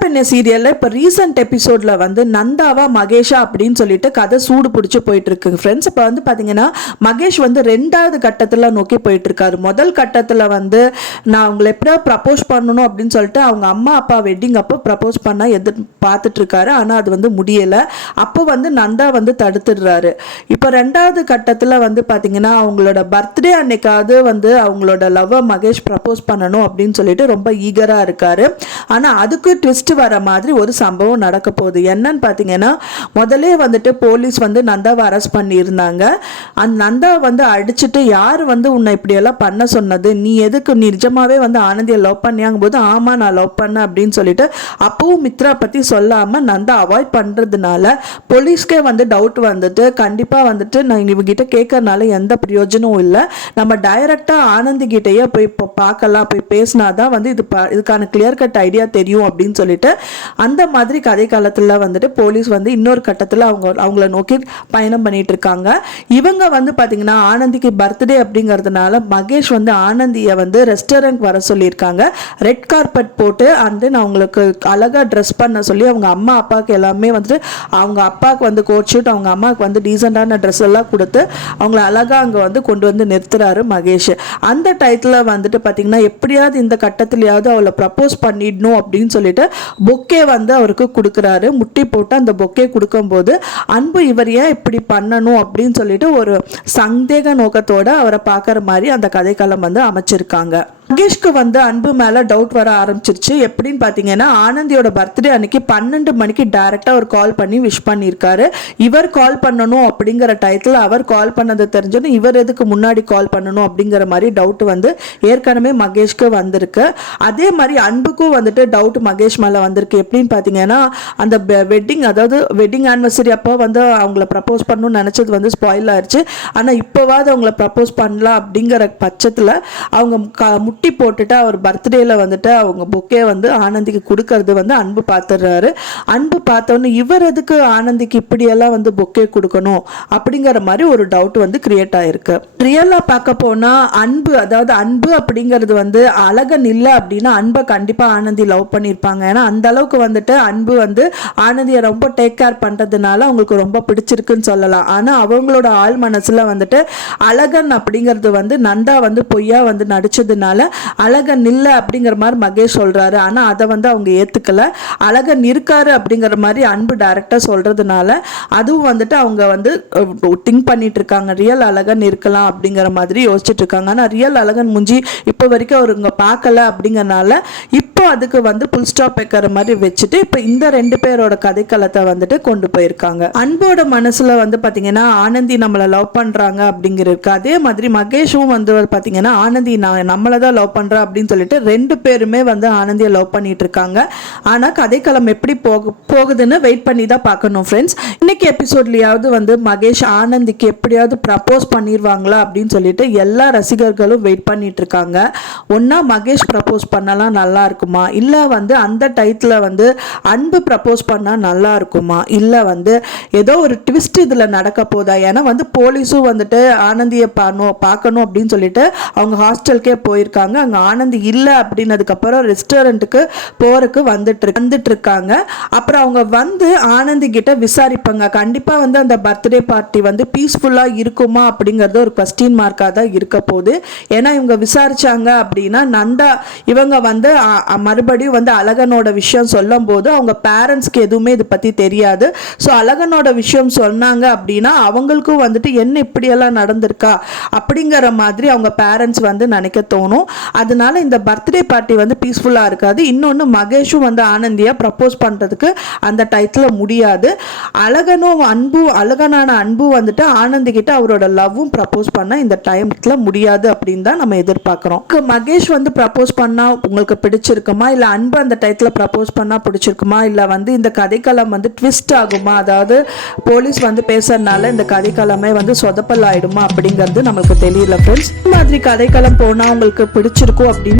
பெண்ணே சீரியல்ல இப்போ ரீசெண்ட் எபிசோட்ல வந்து நந்தாவா மகேஷா அப்படின்னு சொல்லிட்டு கதை சூடு பிடிச்சி போயிட்டு இருக்கு ஃப்ரெண்ட்ஸ். இப்போ வந்து பார்த்தீங்கன்னா மகேஷ் வந்து ரெண்டாவது கட்டத்தில் நோக்கி போயிட்டு இருக்காரு. முதல் கட்டத்தில் வந்து நான் அவங்களை எப்படியா ப்ரப்போஸ் பண்ணணும் அப்படின்னு சொல்லிட்டு அவங்க அம்மா அப்பா வெட்டிங் அப்போ ப்ரப்போஸ் பண்ண பார்த்துட்டு இருக்காரு. ஆனால் அது வந்து முடியலை. அப்போ வந்து நந்தா வந்து தடுத்துடுறாரு. இப்போ ரெண்டாவது கட்டத்தில் வந்து பார்த்தீங்கன்னா அவங்களோட பர்த்டே அன்னைக்காவது வந்து அவங்களோட லவ்வை மகேஷ் ப்ரப்போஸ் பண்ணணும் அப்படின்னு சொல்லிட்டு ரொம்ப ஈகராக இருக்காரு. ஆனால் அதுக்கு ட்விஸ்ட் வர மாதிரி ஒரு சம்பவம் நடக்க போகுது. என்னன்னு பார்த்தீங்கன்னா முதலே வந்துட்டு போலீஸ் வந்து நந்தாவை அரெஸ்ட் பண்ணியிருந்தாங்க. அந்த நந்தாவை வந்து அடிச்சுட்டு யார் வந்து உன்னை இப்படியெல்லாம் பண்ண சொன்னது, நீ எதுக்கு நிஜமாவே வந்து ஆனந்தியை லவ் பண்ணியாங்கும் போது ஆமாம் நான் லவ் பண்ணேன் அப்படின்னு சொல்லிட்டு அப்பவும் மித்ரா பற்றி சொல்லாமல் நந்தா அவாய்ட் பண்ணுறதுனால போலீஸ்க்கே வந்து டவுட் வந்துட்டு கண்டிப்பாக வந்துட்டு நான் இவங்கிட்ட கேட்கறதுனால எந்த பிரயோஜனமும் இல்லை, நம்ம டைரெக்டாக ஆனந்தி கிட்டேயே போய் பார்க்கலாம், போய் பேசினாதான் வந்து இதுக்கான கிளியர் கட் ஐடியா தெரியும் அப்படின்னு சொல்லிட்டு அந்த மாதிரி கதை காலத்தில் வந்துட்டு போலீஸ் வந்து இன்னொரு கட்டத்தில் அவங்கள நோக்கி பயணம் பண்ணிட்டு இருக்காங்க. இவங்க வந்து பார்த்தீங்கன்னா ஆனந்திக்கு பர்த்டே அப்படிங்கிறதுனால மகேஷ் வந்து ஆனந்தியை வந்து ரெஸ்டாரண்ட் வர சொல்லியிருக்காங்க. ரெட் கார்பெட் போட்டு அண்ட் அவங்களுக்கு அழகாக ட்ரெஸ் பண்ண சொல்லி அவங்க அம்மா அப்பாவுக்கு எல்லாமே வந்துட்டு அவங்க அப்பாவுக்கு வந்து கோட் ஷூட், அவங்க அம்மாவுக்கு வந்து டீசெண்டான ட்ரெஸ் எல்லாம் கொடுத்து அவங்கள அழகாக அங்கே வந்து கொண்டு வந்து நிறுத்துறாரு மகேஷ். அந்த டயத்தில் வந்துட்டு பார்த்தீங்கன்னா எப்படியாவது இந்த கட்டத்திலேயாவது அவளை ப்ரப்போஸ் பண்ணிடணும் அப்படின்னு சொல்லிட்டு பொக்கே வந்து அவருக்கு கொடுக்குறாரு. முட்டி போட்டு அந்த பொக்கே கொடுக்கும்போது அன்பு இவர் ஏன் இப்படி பண்ணணும் அப்படின்னு சொல்லிட்டு ஒரு சந்தேக நோக்கத்தோட அவரை பார்க்குற மாதிரி அந்த கதைக்களம் வந்து அமைச்சிருக்காங்க. மகேஷ்க்கு வந்து அன்பு மேலே டவுட் வர ஆரம்பிச்சிருச்சு. எப்படின்னு பார்த்தீங்கன்னா ஆனந்தியோட பர்த்டே அன்னைக்கு 12 மணிக்கு டைரெக்டாக அவர் கால் பண்ணி விஷ் பண்ணியிருக்காரு. இவர் கால் பண்ணணும் அப்படிங்கிற டயத்தில் அவர் கால் பண்ணதை தெரிஞ்சோன்னு இவர் எதுக்கு முன்னாடி கால் பண்ணணும் அப்படிங்கிற மாதிரி டவுட் வந்து ஏற்கனவே மகேஷ்க்கு வந்திருக்கு. அதே மாதிரி அன்புக்கும் வந்துட்டு டவுட் மகேஷ் மேலே வந்திருக்கு. எப்படின்னு பார்த்தீங்கன்னா அந்த வெட்டிங், அதாவது வெட்டிங் ஆனிவர்சரி அப்போ வந்து அவங்கள ப்ரப்போஸ் பண்ணணும்னு நினச்சது வந்து ஸ்பாயில் ஆயிடுச்சு. ஆனால் இப்போவாது அவங்கள ப்ரப்போஸ் பண்ணலாம் அப்படிங்கிற பட்சத்தில் அவங்க முட்டி போட்டுட்டு அவர் பர்த்டேல வந்துட்டு அவங்க பொக்கே வந்து ஆனந்திக்கு கொடுக்கறது வந்து அன்பு பார்த்துடுறாரு. அன்பு பார்த்தோன்னு இவர் எதுக்கு ஆனந்திக்கு இப்படியெல்லாம் வந்து பொக்கே கொடுக்கணும் அப்படிங்கிற மாதிரி ஒரு டவுட் வந்து கிரியேட் ஆயிருக்கு. ரியலா பார்க்க போனா அன்பு, அதாவது அன்பு அப்படிங்கிறது வந்து அழகன் இல்லை அப்படின்னா அன்பை கண்டிப்பா ஆனந்தி லவ் பண்ணியிருப்பாங்க. ஏன்னா அந்த அளவுக்கு வந்துட்டு அன்பு வந்து ஆனந்தியை ரொம்ப டேக் கேர் பண்றதுனால அவங்களுக்கு ரொம்ப பிடிச்சிருக்குன்னு சொல்லலாம். ஆனா அவங்களோட ஆள் மனசுல வந்துட்டு அழகன் அப்படிங்கிறது வந்து நந்தா வந்து பொய்யா வந்து நடிச்சதுனால அழகன் இல்லை அப்படிங்கிற மாதிரி மகேஷ் சொல்றாரு. ஆனா அதை வந்து அவங்க ஏத்துக்கல. அழகன் இருக்காரு அப்படிங்கிற மாதிரி அன்பு டைரக்டா சொல்றதுனால அதுவும் வந்துட்டு அவங்க வந்து திங்க் பண்ணிட்டு இருக்காங்க, ரியல் அழகன் இருக்கலாம் அப்படிங்கிற மாதிரி யோசிச்சுட்டு இருக்காங்க. ஆனா ரியல் அழகன் முஞ்சி இப்போ வரைக்கும் அவருங்க பார்க்கல அப்படிங்கறனால இப்போ அதுக்கு வந்து புல் ஸ்டாப் வைக்கிற மாதிரி வச்சுட்டு இப்போ இந்த 2 பேரோட கதைக்களத்தை வந்துட்டு கொண்டு போயிருக்காங்க. அன்போட மனசுல வந்து பாத்தீங்கன்னா ஆனந்தி நம்மளை லவ் பண்றாங்க அப்படிங்கிறது, அதே மாதிரி மகேஷும் வந்து பாத்தீங்கன்னா ஆனந்தி நம்மளதான் லவ் பண்றா அப்படின்னு சொல்லிட்டு 2 பேருமே வந்து ஆனந்தியை லவ் பண்ணிட்டு இருக்காங்க. ஆனா கதைக்களம் எப்படி போகுதுன்னு வெயிட் பண்ணி தான் பார்க்கணும் ஃப்ரெண்ட்ஸ். இன்னைக்கு எபிசோட்லயாவது வந்து மகேஷ் ஆனந்திக்கு எப்படியாவது ப்ரப்போஸ் பண்ணிடுவாங்களா அப்படின்னு சொல்லிட்டு எல்லா ரசிகர்களும் வெயிட் பண்ணிட்டு இருக்காங்க. ஒன்னா மகேஷ் ப்ரப்போஸ் பண்ணலாம் நல்லா இருக்குமா, இல்ல வந்து அந்த டைத்துல வந்து அன்பு ப்ரப்போஸ் பண்ணா நல்லா இருக்குமா, இல்ல வந்து ஏதோ ஒரு ட்விஸ்ட் இதுல நடக்க போதா. ஏன்னா வந்து போலீஸும் வந்துட்டு ஆனந்தியை பார்க்கணும் அப்படின்னு சொல்லிட்டு அவங்க ஹாஸ்டலுக்கே போயிருக்காங்க. அங்க ஆனந்தி இல்ல அப்படின்னதுக்கு அப்புறம் ரெஸ்டாரண்ட்டுக்கு போறதுக்கு வந்துட்டு இருக்காங்க. அப்புறம் அவங்க வந்து ஆனந்தி கிட்ட விசாரிப்பாங்க. கண்டிப்பா வந்து அந்த பர்த்டே பார்ட்டி வந்து பீஸ்ஃபுல்லா இருக்குமா அப்படிங்கறது ஒரு கொஸ்டின் மார்க்கா தான் இருக்க போகுது. ஏன்னா இவங்க விசாரிச்சாங்க அப்படின்னா நந்தா இவங்க வந்து மறுபடியும் வந்து அழகனோட விஷயம் சொல்லும் போது அவங்க பேரண்ட்ஸ்க்கு எதுவுமே இது பத்தி தெரியாது. ஸோ அழகனோட விஷயம் சொன்னாங்க அப்படின்னா அவங்களுக்கும் வந்துட்டு என்ன இப்படியெல்லாம் நடந்திருக்கா அப்படிங்கிற மாதிரி அவங்க பேரண்ட்ஸ் வந்து நினைக்க தோணும். அதனால இந்த பர்த்டே பார்ட்டி வந்து பீஸ்ஃபுல்லா இருக்காது. இன்னொன்று மகேஷும் வந்து ஆனந்தியா ப்ரப்போஸ் பண்றதுக்கு அந்த டைத்துல முடியாது. அழகனான அன்பு வந்துட்டு ஆனந்தி கிட்ட அவரோட லவ்வும் ப்ரப்போஸ் பண்ண இந்த டைம்ல முடியாது அப்படின்னு தான் நம்ம எதிர்பார்க்கிறோம். மகேஷ் வந்து ப்ரப்போஸ் பண்ணா உங்களுக்கு பிடிச்சிருக்குமா, இல்ல அன்பு அந்த டைத்துல ப்ரப்போஸ் பண்ணா பிடிச்சிருக்குமா, இல்ல வந்து இந்த கதைக்களம் வந்து ட்விஸ்ட் ஆகுமா, அதாவது போலீஸ் வந்து பேசுறதுனால இந்த கதைக்களமே வந்து சொதப்பல் ஆயிடுமா அப்படிங்கிறது நமக்கு தெரியல ஃப்ரெண்ட்ஸ். இந்த மாதிரி கதைக்களம் போனா உங்களுக்கு பிடிச்சிருக்கும் அப்படின்னு